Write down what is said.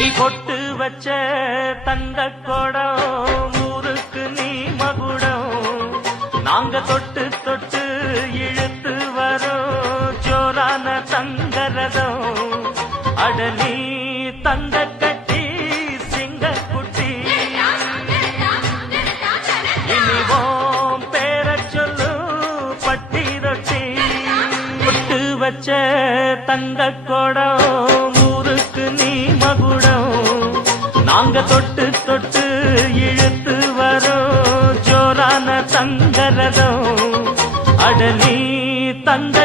நீ பொட்டு வச்ச தங்க கொடம் ஊருக்கு நீ மகுடம் நாங்க தொட்டு தொட்டு இழுத்து வரோம் ஜோரான தங்கரதம் அடலி தங்க கட்டி சிங்க குட்டி இனிவோம் பேர சொல்லு பட்டி ரொட்டி பொட்டு வச்ச தங்க கொடம் ஊருக்கு நீ மகுடம் நாங்க தொட்டு தொட்டு இழுத்து வரோம் ஜோரான தங்கரதம் அடலி தங்க